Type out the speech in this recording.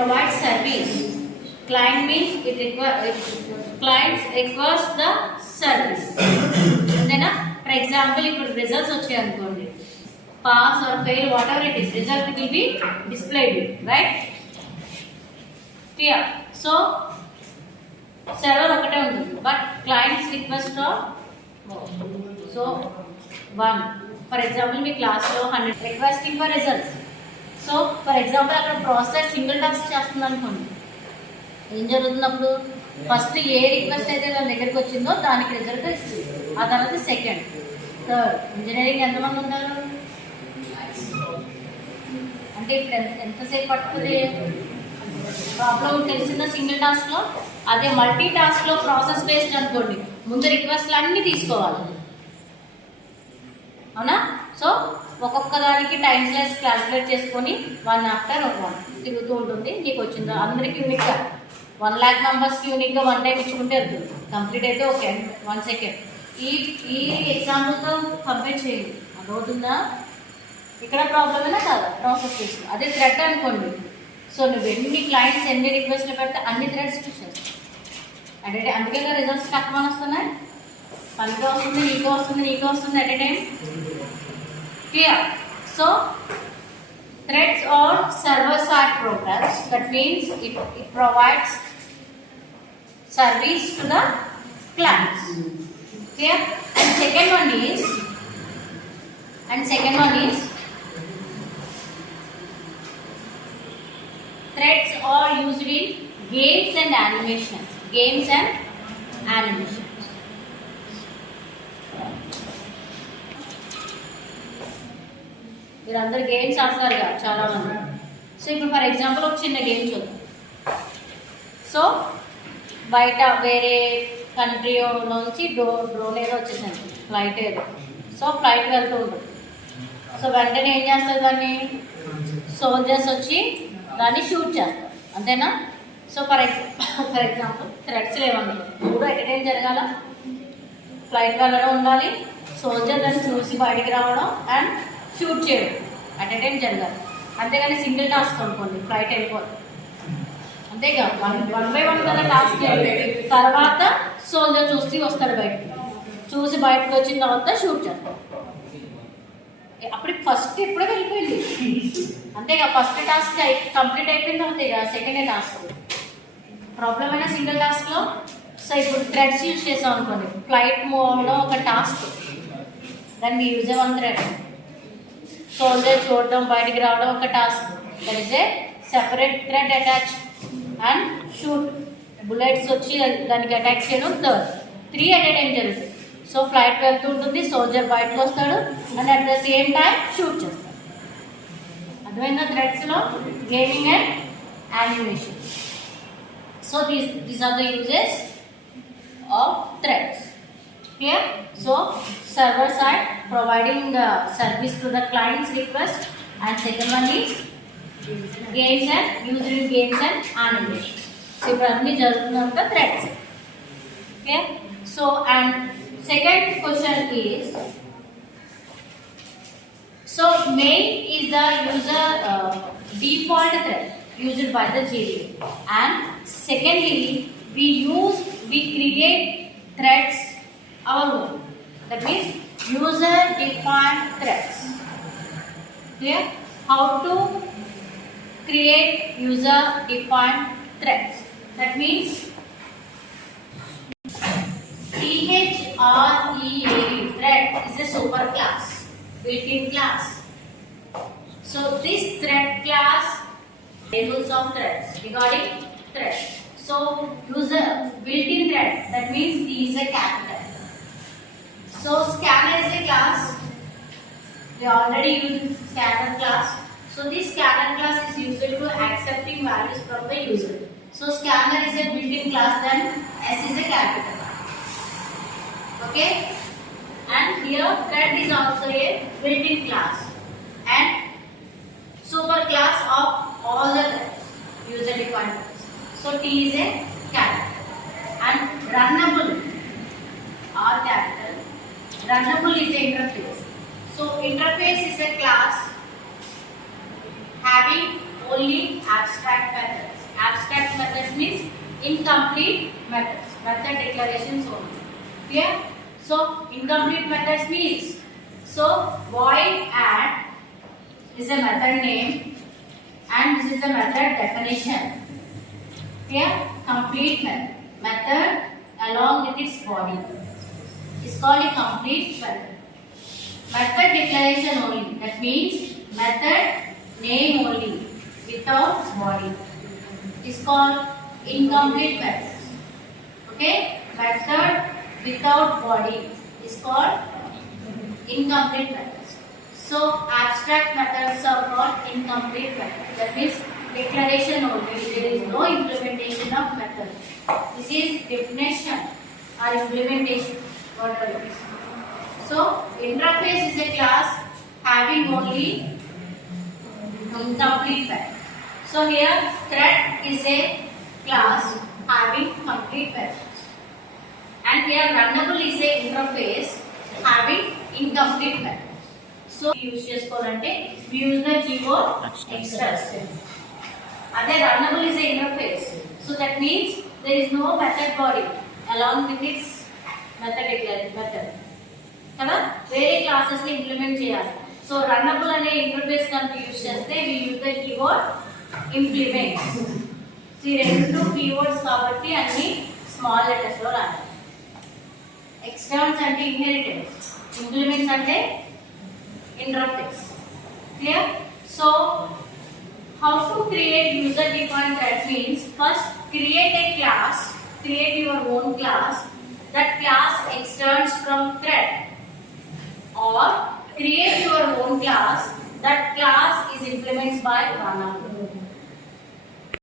provides service. Client means clients requires the service. అంతేనా? For example, ఇప్పుడు results వచ్చాయి అనుకోండి, pass or fail, whatever it is, result will be displayed, right? Clear? So server ఒకటే ఉంటుంది, but clients request or so one. For example, మీ క్లాస్లో 100 requesting for results. So for example అక్కడ process single task చేస్తుంది అనుకోండి, ఏం జరుగుతున్నప్పుడు ఫస్ట్ ఏ రిక్వెస్ట్ అయితే దాని దగ్గరికి వచ్చిందో దానికి రిజల్ట్ ఇస్తుంది. ఆ తర్వాత సెకండ్, థర్డ్. ఇంజనీరింగ్ ఎంతమంది ఉంటారు అంటే ఇప్పుడు ఎంతసేపు పట్టుకుని ప్రాబ్లం తెలిసిందో సింగిల్ టాస్క్లో. అదే మల్టీ టాస్క్లో ప్రాసెస్ బేస్డ్ అనుకోండి, ముందు రిక్వెస్ట్లు అన్నీ తీసుకోవాలి, అవునా? సో ఒక్కొక్క దానికి టైం స్లైస్ క్యాల్కులేట్ చేసుకొని 1 after 1 తిరుగుతూ ఉంటుంది. నీకు వచ్చిందో అందరికి యూనిక్గా 1,00,000 మెంబర్స్కి యూనిక్గా 1 టైం ఇచ్చుకుంటే వెళ్తుంది. కంప్లీట్ అయితే ఓకే 1 సెకండ్. ఈ ఎగ్జాంపుల్తో కంపేర్ చేయండి, అర్థమవుతుందా? ఇక్కడ ప్రాబ్లం అయినా కాదా ప్రాసెస్ చేసి. అదే థ్రెడ్ అనుకోండి, సో నువ్వు ఎన్ని క్లయింట్స్ ఎన్ని రిక్వెస్ట్లు పెడితే అన్ని థ్రెడ్స్ చేస్తావు అంటే. అందుకే రిజల్ట్స్ తక్కువ వస్తున్నాయి, పనికి వస్తుంది, నీకు వస్తుంది at a time. Clear? So threads are server-side programs. That means it provides service to the clients. Clear? And second one is threads are used in games and animations. మీరందరూ గేమ్స్ ఆడతారు కదా చాలా మంది. సో ఇప్పుడు ఫర్ ఎగ్జాంపుల్ ఒక చిన్న గేమ్ చూద్దాం. సో బయట వేరే కంట్రీలోంచి డ్రోన్ ఏదో వచ్చేసింది, ఫ్లైట్ ఏదో. సో ఫ్లైట్ వెళ్తూ ఉంటుంది. సో వెంటనే ఏం చేస్తారు, దాన్ని సోల్జర్స్ వచ్చి దాన్ని షూట్ చేస్తారు, అంతేనా? సో ఫర్ ఎగ్జాంపుల్ థ్రెడ్స్ లేవన్నమాట, మూడు ఎట్ టైం జరగాల. ఫ్లైట్ వెళ్ళడం ఉండాలి, సోల్జర్ దాన్ని చూసి బయటికి రావడం అండ్ షూట్ చేయడం అట్ ఏ టైం జరగాలి. అంతేగాని సింగిల్ టాస్క్ అనుకోండి, ఫ్లైట్ వెళ్ళిపోతుంది, అంతేగా. వన్ బై వన్ కదా టాస్క్. తర్వాత సోల్జర్ వస్తాడు బయటకు, చూసి బయటకు వచ్చిన తర్వాత షూట్ చేస్తాడు. అప్పుడు ఫస్ట్ ఎప్పుడో వెళ్ళిపోయింది, అంతేగా. ఫస్ట్ టాస్క్ కంప్లీట్ అయిపోయింది, అంతేగా. సెకండ్ టాస్క్ ప్రాబ్లం అయినా సింగిల్ టాస్క్లో. సో ఇప్పుడు థ్రెడ్స్ యూజ్ చేసాం అనుకోండి, ఫ్లైట్ మూవ్ అవ్వడం ఒక టాస్క్, దాన్ని యూజ్ అవ్వని థ్రెడ్. సోల్జర్ చూడడం బయటికి రావడం ఒక task, that is a separate thread attach. And shoot, bullets వచ్చి దానికి అటాక్ చేయడం థర్డ్. 3 at a time జరుగుతుంది. సో ఫ్లైట్ వెళ్తూ ఉంటుంది, సోల్జర్ బయటకు వస్తాడు and at the same time shoot చేస్తాడు. అర్థమైందా? థ్రెడ్స్లో gaming and animation. So these are the uses of threads. Clear? So server side providing the service to the client's request, and second one is games and using games and animation. So ivanni jarugutunanta threads. Okay? So and second question is, so main is the user default thread used by the JDA, and secondly we create threads our own. That means user defined threads. Clear? How to create user defined threads? That means THREAD, thread is a super class, built-in class. So this thread class tables of threads regarding thread. So user built-in thread, that means T is a capital. So scanner is a class. We already used scanner class. So this scanner class is used to accepting values from the user. So scanner is a built-in class, then S is a capital. Okay? And here thread is also a built-in class and super class of all the user defined class. So T is a capital and runnable or capital. Runnable is an interface. So interface is a class having only abstract methods. means incomplete methods. Method declarations only. Clear? So incomplete methods means, so void add is a method name and this is a method definition. Clear? Complete method along with its body is called a complete method. Method declaration only, that means method name only without body is called incomplete method. Okay? Method without body is called incomplete methods. So abstract methods are called incomplete methods. That means declaration only. There is no implementation of method. This is definition or implementation, whatever it is. So interface is a class having only incomplete method. So here thread is a class having complete methods. And here runnable is a interface having incomplete method. So use చేసుకోవాలంటే we use the keyword extra step. Other runnable is a interface. So that means there is no method body along with its method. కదా వేరే క్లాసెస్ ని ఇంప్లిమెంట్ చేయాలి. So runnable అనే ఇంటర్ఫేస్ కనుక యూజ్ చేస్తే we use the keyword implement. ఈ రెండు కీవర్డ్స్ కాబట్టి అన్ని స్మాల్ లెటర్స్ లో రాయాలి. ఎక్స్టర్న్స్ అంటే ఇన్హెరిటెన్స్, ఇంప్లిమెంట్స్ అంటే interface. Clear? So how to create user defined thread means first create a class, create your own class. That class extends from thread, or create your own class. That class is implemented by runnable.